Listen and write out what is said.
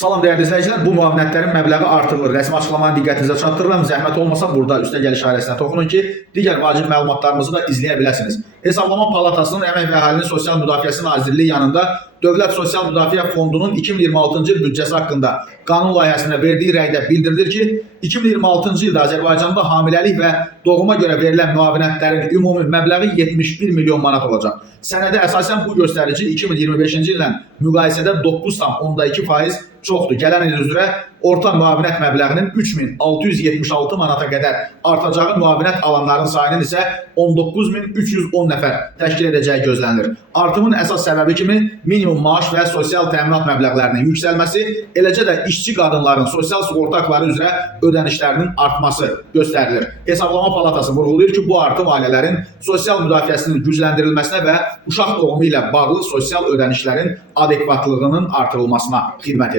Salam dəyərli izləyicilər, bu müavinətlərin məbləği artırılır. Rəsmi açıqlamanı diqqətinizə çatdırıram. Zəhmət olmasa burada üstəgəl işarəsinə toxunun ki, digər vacib məlumatlarımızı da izləyə biləsiniz. Hesablama Palatasının Əmək və Əhalinin Sosial Müdafiəsi Nazirliyi yanında Dövlət Sosial Müdafiə Fondunun 2026-cı il büdcəsi haqqında qanun layihəsinə verdiyi rəydə bildirilir ki, 2026-cı ildə Azərbaycanda hamiləlik və doğuma görə verilən müavinətlərin ümumi məbləği 71 milyon manat olacaq. Sənədə əsasən bu göstərici 2025-ci illə müqayisədə 9,2% çoxdur. Gələn il üzrə orta müavinət məbləğinin 3676 manata qədər artacağı, müavinət alanların sayının isə 19310 nəfər təşkil edəcəyi gözlənilir. Artımın əsas səbəbi kimi minimum maaş və sosial təminat məbləğlərinin yüksəlməsi, eləcə də işçi qadınların sosial sığorta haqları üzrə ödənişlərinin artması göstərilir. Hesablama Palatası vurğulayır ki, bu artım ailələrin sosial müdafiəsinin gücləndirilməsinə və uşaq doğumu ilə bağlı sosial ödənişlərin adekvatlığının artırılmasına xidmət edir.